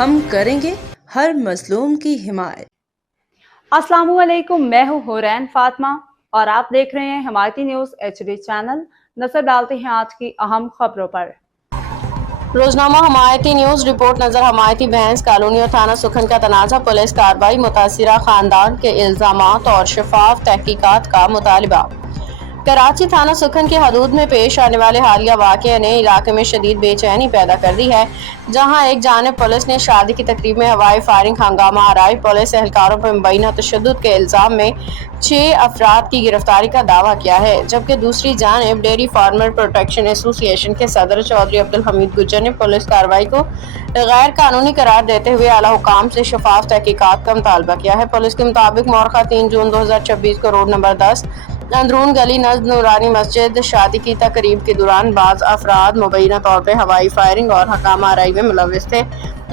ہم کریں گے ہر مظلوم کی حمایت۔ السلام علیکم، میں ہوں حورین فاطمہ اور آپ دیکھ رہے ہیں حمایتی نیوز HD چینل۔ نظر ڈالتے ہیں آج کی اہم خبروں پر۔ روزنامہ حمایتی نیوز رپورٹ نظر حمایتی بھینس کالونی اور تھانہ سکھن کا تنازع، پولیس کارروائی، متاثرہ خاندان کے الزامات اور شفاف تحقیقات کا مطالبہ۔ کراچی تھانہ سکھن کی حدود میں پیش آنے والے حالیہ واقعے نے علاقے میں شدید بے چینی پیدا کر دی ہے، جہاں ایک جانب پولیس نے شادی کی تقریب میں ہوائی فائرنگ ہنگامہ آرائی، پولیس اہلکاروں پر مبینہ تشدد کے الزام میں 6 افراد کی گرفتاری کا دعویٰ کیا ہے، جبکہ دوسری جانب ڈیری فارمر پروٹیکشن ایسوسی ایشن کے صدر چودھری عبدالحمید گجر نے پولیس کارروائی کو غیر قانونی قرار دیتے ہوئے اعلیٰ حکام سے شفاف تحقیقات کا مطالبہ کیا ہے۔ پولیس کے مطابق مورخہ 3 جون 2026 کو روڈ نمبر 10 اندرون گلی نزد نورانی مسجد شادی کی تقریب کے دوران بعض افراد مبینہ طور پہ ہوائی فائرنگ اور ہنگامہ آرائی میں ملوث تھے۔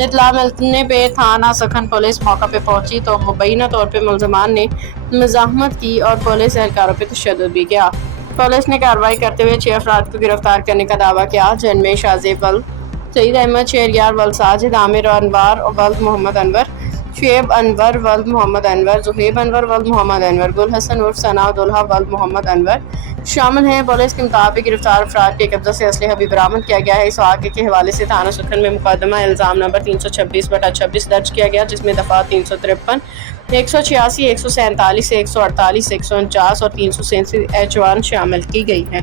اطلاع ملنے پہ تھانہ سکھن پولیس موقع پہ پہنچی تو مبینہ طور پہ ملزمان نے مزاحمت کی اور پولیس اہلکاروں پہ تشدد بھی کیا۔ پولیس نے کارروائی کرتے ہوئے 6 افراد کو گرفتار کرنے کا دعویٰ کیا، جن میں شازیب ولد سعید احمد، شہریار ولد ساجد، عامر انوار ولد محمد انور، شعیب انور ولد محمد انور، زہیب انور ولد محمد انور، گل حسن عرف ثنا دلہا ولد محمد انور شامل ہیں۔ پولیس کے مطابق گرفتار افراد کے قبضہ سے اسلحہ بھی برآمد کیا گیا ہے۔ اس واقعے کے حوالے سے تھانہ سکھن میں مقدمہ الزام نمبر 326/26 درج کیا گیا، جس میں دفعات 353، 186، 147، 148، 149 اور 337H1 شامل کی گئی ہیں۔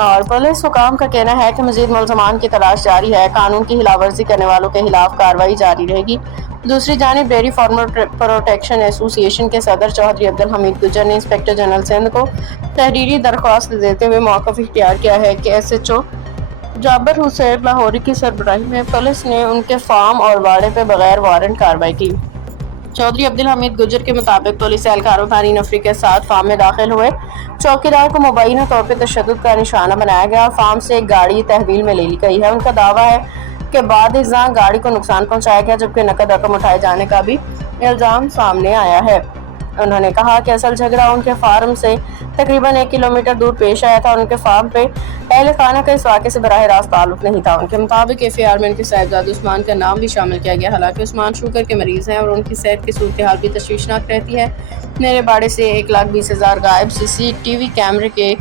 اور پولیس حکام کا کہنا ہے کہ مزید ملزمان کی تلاش جاری ہے، قانون کی خلاف ورزی کرنے والوں کے خلاف کارروائی جاری رہے گی۔ دوسری جانب ڈیری فارمر پروٹیکشن ایسوسی ایشن کے صدر چودھری عبدالحمید گجر نے انسپکٹر جنرل سندھ کو تحریری درخواست دیتے ہوئے موقف اختیار کیا ہے کہ SHO جابر حسین لاہوری کی سربراہی میں پولیس نے ان کے فارم اور واڑے پہ بغیر وارنٹ کارروائی کی۔ چودھری عبدالحمید گجر کے مطابق پولیس اہلکاروں 18 نفری کے ساتھ فارم میں داخل ہوئے، چوکیدار کو مبینہ طور پہ تشدد کا نشانہ بنایا گیا اور فارم سے ایک گاڑی تحویل میں لے لی گئی ہے۔ ان کا دعویٰ ہے کہ بعد ازاں گاڑی کو نقصان پہنچایا گیا، جبکہ نقد رقم اٹھائے جانے کا بھی الزام سامنے آیا ہے۔ انہوں نے کہا کہ اصل جھگڑا ان کے فارم سے تقریباً 1 کلومیٹر دور پیش آیا تھا اور ان کے فارم پہ اہل خانہ کا اس واقعے سے براہ راست تعلق نہیں تھا۔ ان کے مطابق FIR میں ان کے صاحبزادے عثمان کا نام بھی شامل کیا گیا، حالانکہ عثمان شوگر کے مریض ہیں اور ان کی صحت کی صورتحال بھی تشویشناک رہتی ہے۔ میرے باڑے سے 1,20,000 غائب، CCTV کیمرے کے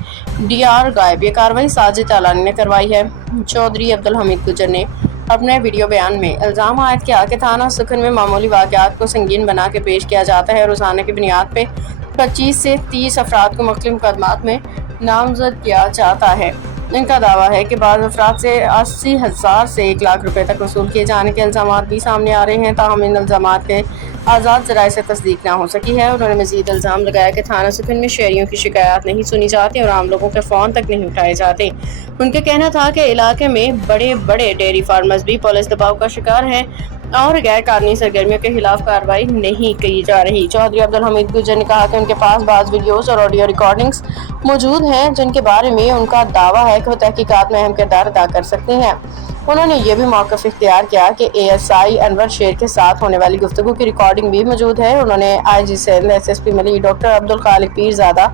DR غائب۔ یہ کارروائی ساجد طالانی نے کروائی ہے۔ چودھری عبدالحمید گجر نے اپنے ویڈیو بیان میں الزام عائد کیا کہ تھانہ سکھن میں معمولی واقعات کو سنگین بنا کے پیش کیا جاتا ہے۔ روزانہ کی بنیاد پہ 25 سے 30 افراد کو مختلف مقدمات میں نامزد کیا جاتا ہے۔ ان کا دعویٰ ہے کہ بعض افراد سے 80,000 سے 1,00,000 روپے تک وصول کیے جانے کے الزامات بھی سامنے آ رہے ہیں، تاہم ان الزامات کے آزاد ذرائع سے تصدیق نہ ہو سکی ہے۔ انہوں نے مزید الزام لگایا کہ تھانہ سکھن میں شہریوں کی شکایات نہیں سنی جاتی اور عام لوگوں کے فون تک نہیں اٹھائے جاتے۔ ان کا کہنا تھا کہ علاقے میں بڑے بڑے ڈیری فارمرز بھی پولیس دباؤ کا شکار ہیں اور غیر قانونی سرگرمیوں کے خلاف کارروائی نہیں کی جا رہی۔ چودھری عبدالحمید گجر نے کہا کہ ان کے پاس بعض ویڈیوز اور آڈیو ریکارڈنگز موجود ہیں جن کے بارے میں ان کا دعویٰ ہے کہ وہ تحقیقات میں اہم کردار ادا کر سکتے ہیں۔ انہوں نے یہ بھی موقف اختیار کیا کہ ASI انور شیر کے ساتھ ہونے والی گفتگو کی ریکارڈنگ بھی موجود ہے۔ انہوں نے IG سندھ SSP ملی ڈاکٹر عبدالخالق پیرزادہ،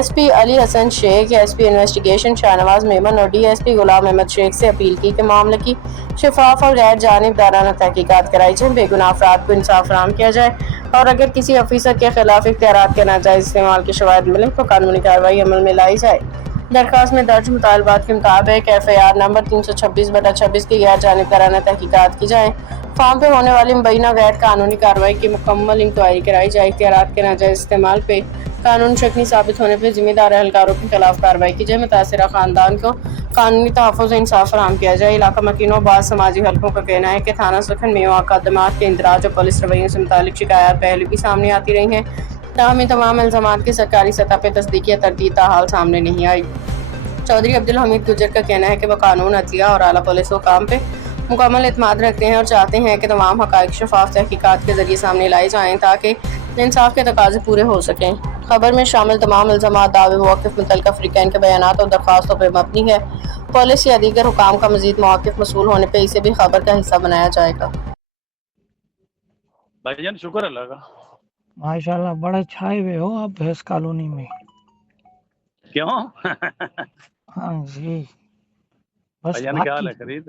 SP علی حسن شیخ، SP انویسٹیگیشن شاہنواز میمن اور DSP غلام احمد شیخ سے اپیل کی کہ معاملے کی شفاف اور غیر جانبدارانہ تحقیقات کرائی جائیں، بے گناہ افراد کو انصاف فراہم کیا جائے اور اگر کسی آفیسر کے خلاف اختیارات کے ناجائز استعمال کے شواہد ملیں تو قانونی کارروائی عمل میں لائی جائے۔ درخواست میں درج مطالبات کے مطابق FIR نمبر 326/26 کی غیر جانبدارانہ تحقیقات کی جائیں، فارم پہ ہونے والی مبینہ غیر قانونی کارروائی کی مکمل انکوائری کرائی جائے، اختیارات کے ناجائز استعمال پہ قانون شکنی ثابت ہونے پہ ذمہ دار اہلکاروں کے خلاف کارروائی کی جائے، متاثرہ خاندان کو قانونی تحفظ و انصاف فراہم کیا جائے۔ علاقہ مکینوں بعض سماجی حلقوں کا کہنا ہے کہ تھانہ سکھن میں مقدمات کے اندراج اور پولیس رویوں سے متعلق شکایات پہلے بھی سامنے آتی رہی ہیں، تاہم ان تمام الزامات کی سرکاری سطح پہ تصدیق یا تردید تاحال سامنے نہیں آئی۔ چودھری عبدالحمید گجر کا کہنا ہے کہ وہ قانون، عدلیہ اور اعلیٰ پولیس حکام پہ مکمل اعتماد رکھتے ہیں اور چاہتے ہیں کہ تمام حقائق شفاف تحقیقات کے ذریعے سامنے لائے جائیں تاکہ انصاف کے تقاضے پورے ہو سکیں۔ خبر میں شامل تمام الزامات، دعوے، مواقف متعلقہ فریقین کے بیانات اور درخواستوں پر مبنی ہے۔ پولیس یا دیگر حکام کا مزید مواقف موصول ہونے پہ اسے بھی خبر کا حصہ بنایا جائے گا۔ بھائی جان شکر اللہ کا، ماشاءاللہ بڑے چھائے ہوئے ہو آپ بھینس کالونی میں۔ کیوں؟ ہاں جی، بس بھائی جان کیا حال ہے؟ خرید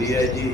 DIG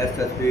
SSP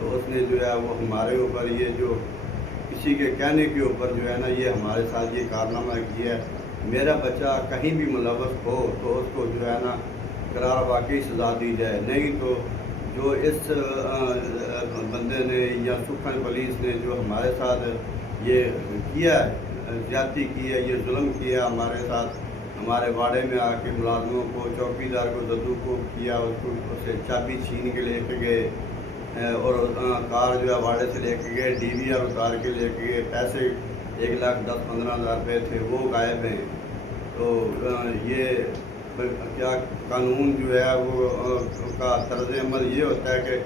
تو اس نے جو ہے وہ ہمارے اوپر یہ جو کسی کے کہنے کے اوپر جو ہے نا یہ ہمارے ساتھ یہ کارنامہ کیا ہے. میرا بچہ کہیں بھی ملوث ہو تو اس کو جو ہے نا قرار واقعی سزا دی جائے, نہیں تو جو اس بندے نے یا سکھن پولیس نے جو ہمارے ساتھ یہ کیا ہے, زیادتی کی ہے, یہ ظلم کیا ہمارے ساتھ, ہمارے واڑے میں آ کے ملازموں کو, چوکیدار کو زدو کو کیا, اس کو اسے چابی چھین کے لے کے گئے اور کار جو ہے واڑے سے لے کے گئے, ڈی وی آر اتار کے لے کے گئے, پیسے 1,10,15,000 روپے تھے وہ غائب ہیں. تو یہ کیا قانون جو ہے وہ کا طرز عمل یہ ہوتا ہے کہ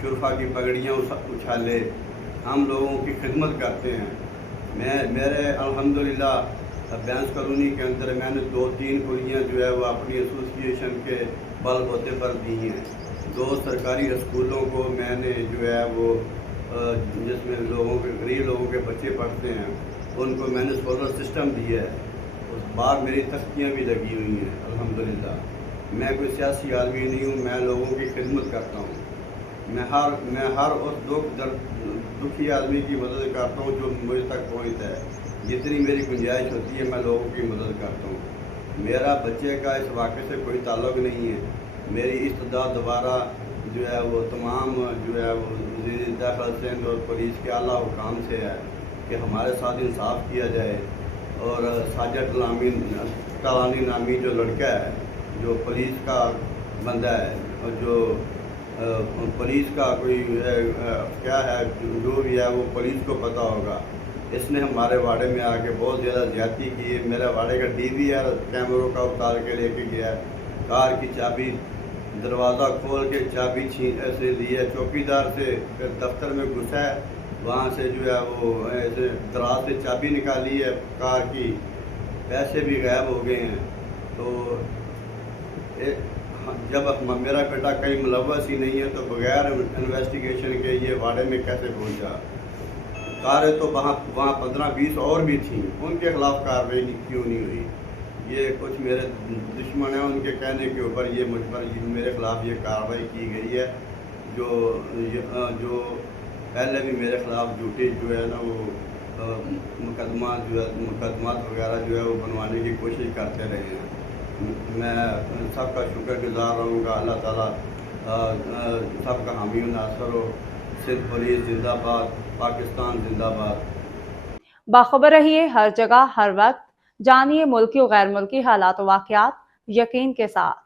شرفا کی پگڑیاں اچھالے, ہم لوگوں کی خدمت کرتے ہیں. میرے الحمدللہ بینس کالونی کے اندر میں نے 2-3 کلیاں جو ہے وہ اپنی ایسوسیشن کے بل ہوتے پر دی ہیں. 2 سرکاری اسکولوں کو میں نے جو ہے وہ جس میں لوگوں کے غریب لوگوں کے بچے پڑھتے ہیں ان کو میں نے سولر سسٹم دیا ہے. اس بعد میری تختیاں بھی لگی ہوئی ہیں الحمدللہ. میں کوئی سیاسی آدمی نہیں ہوں, میں لوگوں کی خدمت کرتا ہوں. میں ہر اس دکھی آدمی کی مدد کرتا ہوں جو مجھ تک پہنچتا ہے. جتنی میری گنجائش ہوتی ہے میں لوگوں کی مدد کرتا ہوں. میرا بچے کا اس واقعے سے کوئی تعلق نہیں ہے. میری استدعا دوبارہ جو ہے وہ تمام جو ہے وہ وزیر داخلہ سندھ اور پولیس کے اعلیٰ حکام سے ہے کہ ہمارے ساتھ انصاف کیا جائے. اور ساجد کلانی نامی جو لڑکا ہے جو پولیس کا بندہ ہے اور جو پولیس کا کوئی کیا ہے جو بھی ہے وہ پولیس کو پتہ ہوگا, اس نے ہمارے واڑے میں آ کے بہت زیادہ زیادتی کی ہے. میرے واڑے کا ڈی وی آر کیمروں کا اتار کے لے کے گیا ہے, کار کی چابی دروازہ کھول کے چابی چھین ایسے لی ہے چوکیدار سے, پھر دفتر میں گھسا ہے, وہاں سے جو ہے وہ ایسے دراز سے چابی نکالی ہے کار کی, پیسے بھی غائب ہو گئے ہیں. تو جب میرا بیٹا کہیں ملوث ہی نہیں ہے تو بغیر انویسٹیگیشن کے یہ واڑے میں کیسے پہنچا؟ کاریں تو وہاں 15-20 اور بھی تھیں, ان کے خلاف کارروائی کیوں نہیں ہوئی؟ یہ کچھ میرے دشمن ہیں, ان کے کہنے کے اوپر یہ مجھ پر میرے خلاف یہ کارروائی کی گئی ہے. جو پہلے بھی میرے خلاف جھوٹی جو ہے نا وہ مقدمات وغیرہ جو ہے وہ بنوانے کی کوشش کرتے رہے ہیں. میں سب کا شکر گزار رہوں گا. اللہ تعالیٰ سب کا حامی و ناصر ہو. سندھ پولیس زندہ باد, پاکستان زندہ باد. باخبر رہیے ہر جگہ ہر وقت, جانیے ملکی و غیر ملکی حالات و واقعات یقین کے ساتھ.